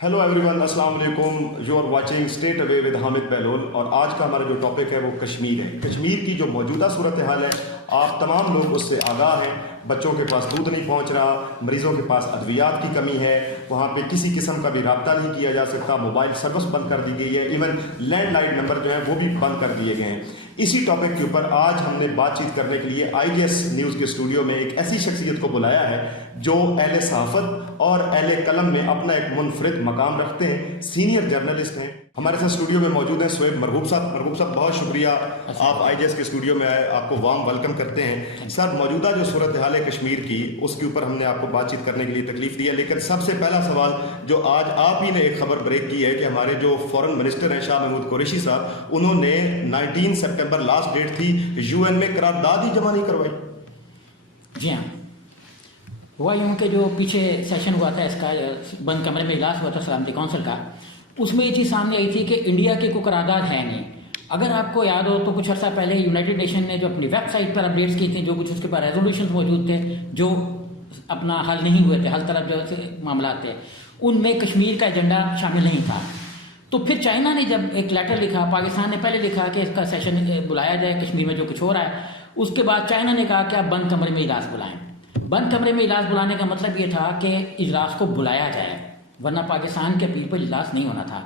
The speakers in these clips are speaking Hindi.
हेलो एवरीवन, अस्सलाम वालेकुम। You are watching state away with Hamid Bahlol. और आज का हमारा जो टॉपिक है वो कश्मीर है। कश्मीर की जो मौजूदा सूरत हाल है, आप तमाम लोग उससे आगाह हैं। बच्चों के पास दूध नहीं पहुंच रहा, मरीजों के पास अद्वियात की कमी है, वहाँ पे किसी किस्म का भी रब्ता नहीं किया जा सकता, मोबाइल सर्विस बंद कर दी गई है, इवन लैंडलाइन नंबर जो है वो भी बंद कर दिए गए हैं। इसी टॉपिक के ऊपर आज हमने बातचीत करने के लिए IGS न्यूज़ के स्टूडियो में एक ऐसी शख्सियत को बुलाया है जो अहले सहाफ़त और अहले कलम में अपना एक मुनफरिद मकाम रखते हैं, सीनियर जर्नलिस्ट हैं। हमारे साथ स्टूडियो में मौजूद हैं शुएब मरगूब साहब। मरगूब साहब, बहुत शुक्रिया, आप IGS के स्टूडियो में आए, आपको वार्म वेलकम करते हैं। सर, मौजूदा जो सूरत हाल है कश्मीर की, उसके ऊपर हमने आपको बातचीत करने के लिए तकलीफ दी है, लेकिन सबसे पहला सवाल जो आज आप ही ने एक खबर ब्रेक की है कि हमारे जो फॉरेन मिनिस्टर हैं शाह महमूद कुरैशी साहब, उन्होंने 19 सितंबर लास्ट डेट थी, UN में करारदाद ही जमा नहीं करवाई। जी हाँ, हुआ यूँ कि जो पीछे सेशन हुआ था इसका, बंद कमरे में इजलास हुआ था सलामती काउंसिल का, उसमें ये चीज़ सामने आई थी कि इंडिया की कोई करारदाद है नहीं। अगर आपको याद हो तो कुछ अर्सा पहले यूनाइटेड नेशन ने जो अपनी वेबसाइट पर अपडेट्स की थी, जो कुछ उसके पास रेजोल्यूशन मौजूद थे जो अपना हल नहीं हुए थे, हल तरफ जो मामला थे, उनमें कश्मीर का एजेंडा शामिल नहीं था। तो फिर चाइना ने जब एक लेटर लिखा, पाकिस्तान ने पहले लिखा कि इसका सेशन बुलाया जाए, कश्मीर में जो कुछ हो रहा है। उसके बाद चाइना ने कहा कि आप बंद कमरे में इजलास बुलाएं। बंद कमरे में इजलास बुलाने का मतलब ये था कि इजलास को बुलाया जाए, वरना पाकिस्तान के अपील पर इजलास नहीं होना था।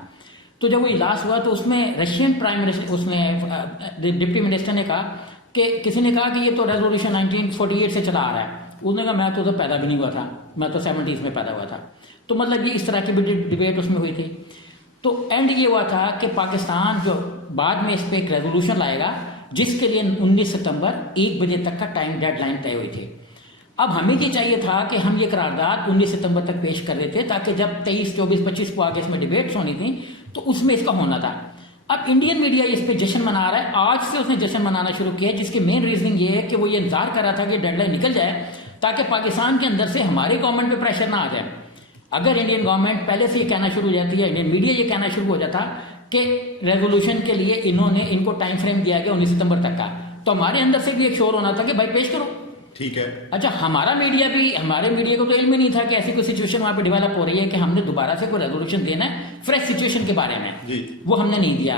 तो जब वो इजलास हुआ तो उसमें रशियन प्राइम मिनिस्टर, उसमें डिप्टी मिनिस्टर ने कहा कि किसी ने कहा कि ये तो रेजोल्यूशन 1948 से चला आ रहा है। उसने कहा मैं तो पैदा भी नहीं हुआ था, मैं तो 70s में पैदा हुआ था। तो मतलब ये इस तरह की भी डिबेट उसमें हुई थी। तो एंड ये हुआ था कि पाकिस्तान जो बाद में इस पर एक रेजोल्यूशन लाएगा, जिसके लिए 19 सितंबर 1 बजे तक का टाइम डेडलाइन तय हुई थी। अब हमें ये चाहिए था कि हम ये करारदाद 19 सितंबर तक पेश कर देते, ताकि जब 23, 24, 25 को आगे इसमें डिबेट्स होनी थी तो उसमें इसका होना था। अब इंडियन मीडिया इस पे जश्न मना रहा है, आज से उसने जश्न मनाना शुरू किया, जिसकी मेन रीजनिंग ये है कि वो ये इंतजार कर रहा था कि डेडलाइन निकल जाए, ताकि पाकिस्तान के अंदर से हमारे गवर्नमेंट पे प्रेशर ना आ जाए। अगर इंडियन गवर्नमेंट पहले से ये कहना शुरू हो जाती है, इंडियन मीडिया ये कहना शुरू हो जाता कि रेजोल्यूशन के लिए इनको टाइम फ्रेम दिया गया 19 सितंबर तक का, तो हमारे अंदर से भी एक शोर होना था कि भाई पेश करो। ठीक है। अच्छा, हमारे मीडिया को तो इल्म ही नहीं था कि ऐसी कोई सिचुएशन वहां पे डेवलप हो रही है कि हमने दोबारा से कोई रेजोल्यूशन देना है फ्रेश सिचुएशन के बारे में जी। वो हमने नहीं दिया।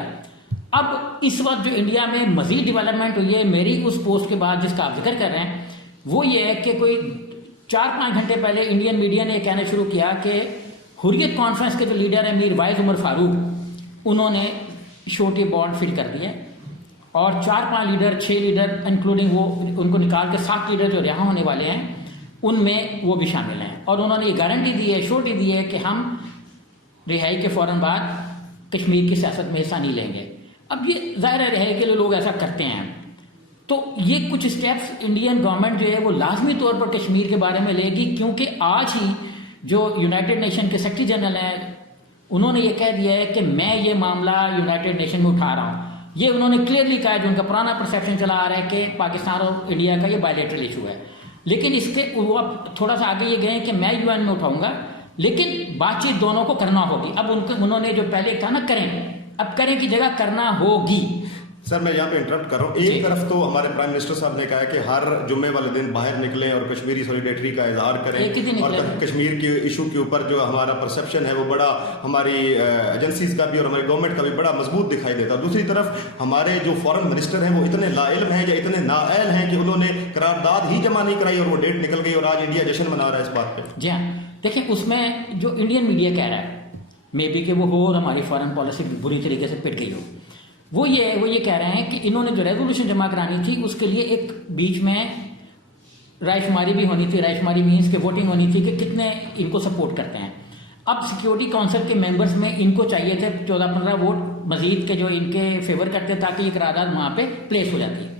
अब इस वक्त जो इंडिया में मजीद डेवलपमेंट हुई है मेरी उस पोस्ट के बाद जिसका आप जिक्र कर रहे हैं, वो ये है कि कोई 4-5 घंटे पहले इंडियन मीडिया ने कहना शुरू किया कि हुर्रियत कॉन्फ्रेंस के जो लीडर है मीर वाइज उमर फारूक, उन्होंने शोटी बॉन्ड फिल कर दिए और 4-5 लीडर, 6 लीडर इंक्लूडिंग वो, उनको निकाल के 7 लीडर जो रिहा होने वाले हैं उनमें वो भी शामिल हैं। और उन्होंने ये गारंटी दी है, श्योरिटी दी है कि हम रिहाई के फ़ौरन बाद कश्मीर की सियासत में हिस्सा नहीं लेंगे। अब ये ज़ाहिर है रिहाई के लिए लोग ऐसा करते हैं, तो ये कुछ स्टेप्स इंडियन गवर्नमेंट जो है वो लाजमी तौर पर कश्मीर के बारे में लेगी, क्योंकि आज ही जो यूनाइटेड नेशन के सेक्रेटरी जनरल हैं उन्होंने ये कह दिया है कि मैं ये मामला यूनाइटेड नेशन में उठा रहा हूँ। ये उन्होंने क्लियरली कहा है, जो उनका पुराना परसेप्शन चला आ रहा है कि पाकिस्तान और इंडिया का ये बायलैटरल इशू है। लेकिन इसके वो अब थोड़ा सा आगे ये गए कि मैं UN में उठाऊंगा, लेकिन बातचीत दोनों को करना होगी। अब उन्होंने जो पहले कहा ना करें, अब करें की जगह करना होगी। सर, मैं यहाँ पे इंटरप्ट कर रहा हूँ। एक तरफ तो हमारे प्राइम मिनिस्टर साहब ने कहा है कि हर जुम्मे वाले दिन बाहर निकलें और कश्मीरी सॉलिडेरिटी का इजहार करें, और कश्मीर के इशू के ऊपर जो हमारा परसेप्शन है वो बड़ा हमारी एजेंसीज का भी और हमारी गवर्नमेंट का भी बड़ा मजबूत दिखाई देता। दूसरी तरफ हमारे जो फॉरेन मिनिस्टर हैं वो इतने लाइल्म हैं या इतने नाअहल हैं कि उन्होंने करारदाद ही जमा नहीं कराई और वो डेट निकल गई और आज इंडिया जश्न मना रहा है इस बात पर। जी हाँ, देखिए उसमें जो इंडियन मीडिया कह रहा है, मे बी कि वो हो और हमारी फॉरेन पॉलिसी बुरी तरीके से पिट गई हो, वो ये कह रहे हैं कि इन्होंने जो रेजोल्यूशन जमा करानी थी उसके लिए एक बीच में रायशुमारी भी होनी थी। रायशुमारी मीन्स के वोटिंग होनी थी कि कितने इनको सपोर्ट करते हैं। अब सिक्योरिटी काउंसिल के मेंबर्स में इनको चाहिए थे 14-15 वोट मजीद के जो इनके फेवर करते, ताकि ये करारदाद वहां पे प्लेस हो जाती।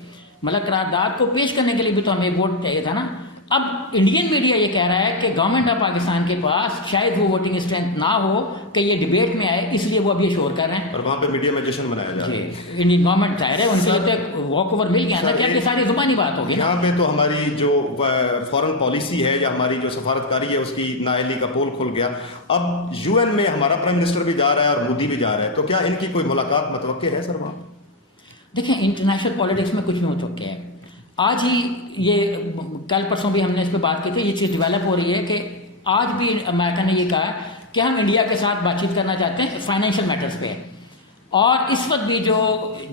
मतलब करारदाद को पेश करने के लिए भी तो हमें वोट चाहिए था ना। अब इंडियन मीडिया ये कह रहा है कि गवर्नमेंट ऑफ पाकिस्तान के पास शायद वो वोटिंग स्ट्रेंथ ना हो कि ये डिबेट में आए, इसलिए वो अभी शोर कर रहे हैं और वहां पे मीडिया में जश्न मनाया जा रहा है। इंडियन गवर्नमेंट जाहिर है उनके लिए तो वॉक ओवर मिल गया ना, कि अपनी सारी जुबानी बात होगी। यहाँ पे तो हमारी जो फॉरेन पॉलिसी है या हमारी जो सफारतकारी है उसकी नाअहली का पोल खुल गया। अब UN में हमारा प्राइम मिनिस्टर भी जा रहा है और मोदी भी जा रहा है, तो क्या इनकी कोई मुलाकात मुतवक्के है सर वहाँ? देखिए, इंटरनेशनल पॉलिटिक्स में कुछ भी मुतवक्के है। आज ही ये कल परसों भी हमने इस पर बात की थी, ये चीज़ डेवलप हो रही है कि आज भी अमेरिका ने ये कहा कि हम इंडिया के साथ बातचीत करना चाहते हैं फाइनेंशियल मैटर्स पे। और इस वक्त भी जो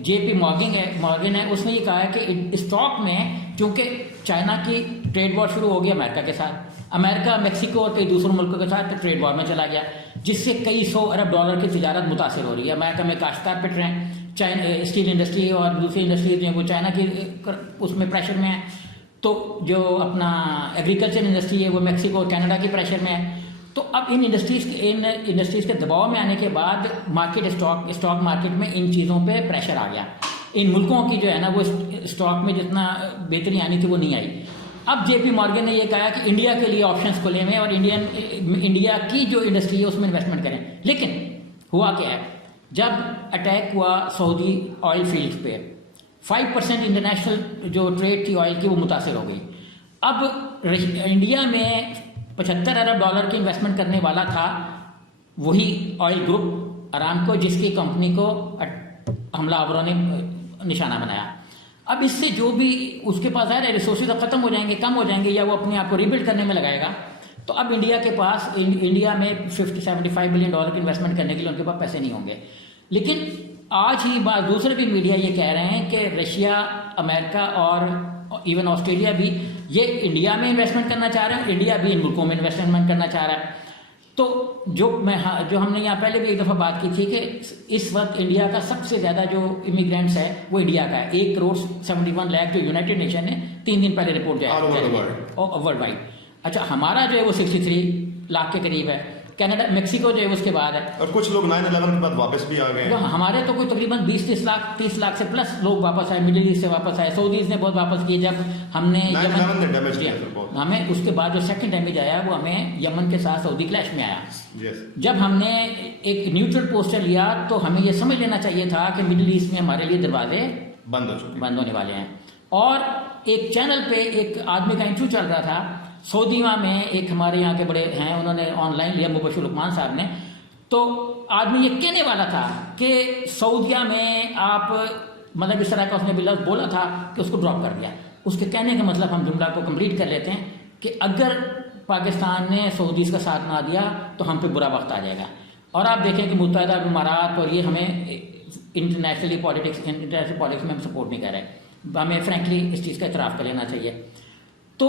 जेपी मॉर्गन है उसने ये कहा है कि स्टॉक में चूंकि चाइना की ट्रेड वॉर शुरू हो गया अमेरिका के साथ, अमेरिका मैक्सिको और कई दूसरों मुल्कों के साथ ट्रेड वॉर में चला गया, जिससे कई $100 अरब की तिजारत मुतासर हो रही है। अमेरिका में काश्तकार पिट रहे हैं, चाइना स्टील इंडस्ट्री और दूसरी इंडस्ट्री जो है वो चाइना की उसमें प्रेशर में है, तो जो अपना एग्रीकल्चर इंडस्ट्री है वो मैक्सिको और कनाडा की प्रेशर में है। तो अब इन इंडस्ट्रीज के दबाव में आने के बाद स्टॉक मार्केट में इन चीज़ों पे प्रेशर आ गया। इन मुल्कों की जो है ना वो स्टॉक में जितना बेहतरी आनी थी वो नहीं आई। अब जेपी मॉर्गन ने ये कहा कि इंडिया के लिए ऑप्शंस खुले हुए हैं और इंडिया की जो इंडस्ट्री है उसमें इन्वेस्टमेंट करें। लेकिन हुआ क्या है, जब अटैक हुआ सऊदी ऑयल फील्ड पे 5% इंटरनेशनल जो ट्रेड थी ऑयल की वो मुतासर हो गई। अब इंडिया में $75 अरब की इन्वेस्टमेंट करने वाला था वही ऑयल ग्रुप अरामको, जिसकी कंपनी को हमलावरों ने निशाना बनाया। अब इससे जो भी उसके पास है रिसोर्सेज अब खत्म हो जाएंगे, कम हो जाएंगे, या वो अपने आप को रिबिल्ड करने में लगाएगा। तो अब इंडिया में 50-75 बिलियन डॉलर की इन्वेस्टमेंट करने के लिए उनके पास पैसे नहीं होंगे। लेकिन आज ही बात दूसरे भी मीडिया ये कह रहे हैं कि रशिया, अमेरिका और इवन ऑस्ट्रेलिया भी ये इंडिया में इन्वेस्टमेंट करना चाह रहे हैं, इंडिया भी इन मुल्कों में इन्वेस्टमेंट करना चाह रहा है। तो जो हमने यहाँ पहले भी एक दफ़ा बात की थी कि इस वक्त इंडिया का सबसे ज़्यादा जो इमिग्रेंट्स है वो इंडिया का है, 1,71 लाख जो यूनाइटेड नेशन ने 3 दिन पहले रिपोर्ट वर्ल्ड वाइड। अच्छा, हमारा जो है वो 63 लाख के करीब है, कनाडा मैक्सिको जो है उसके बाद है, और कुछ लोग 9/11 के बाद वापस भी आ गए हैं। हमारे तो कोई तकरीबन 30 लाख से प्लस लोग वापस आए, मिडिल ईस्ट से वापस आए, सऊदीज ने बहुत वापस किए। जब हमने डैमेज किया हमें उसके बाद जो सेकंड डैमेज आया वो हमें यमन के साथ सऊदी क्लैश में आया। जब हमने एक न्यूट्रल पोस्टर लिया तो हमें ये समझ लेना चाहिए था कि मिडिल ईस्ट में हमारे लिए दरवाजे बंद होने वाले हैं। और एक चैनल पे एक आदमी का इंटरव्यू चल रहा था सऊदीया में, एक हमारे यहाँ के बड़े हैं, उन्होंने ऑनलाइन लिया, मुबशिर लुकमान साहब ने। तो आदमी ये कहने वाला था कि सऊदीया में आप मतलब इस तरह का उसने भी लफ्ज़ बोला था कि उसको ड्रॉप कर दिया। उसके कहने का मतलब हम जुमला को कंप्लीट कर लेते हैं कि अगर पाकिस्तान ने सऊदीज़ का साथ ना दिया तो हम पे बुरा वक्त आ जाएगा। और आप देखें कि मुत्तहिदा अरब इमारात और ये हमें इंटरनेशनल पॉलिटिक्स में हम सपोर्ट नहीं कर रहे, हमें फ्रेंकली इस चीज़ का इतराफ़ कर लेना चाहिए। तो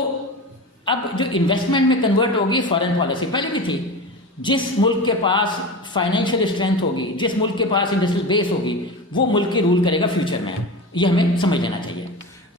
अब जो इन्वेस्टमेंट में कन्वर्ट होगी फॉरेन पॉलिसी पहले भी थी। जिस मुल्क के पास फाइनेंशियल स्ट्रेंथ होगी, जिस मुल्क के पास इंडस्ट्रियल बेस होगी, वो मुल्क की रूल करेगा फ्यूचर में। ये हमें समझ लेना चाहिए।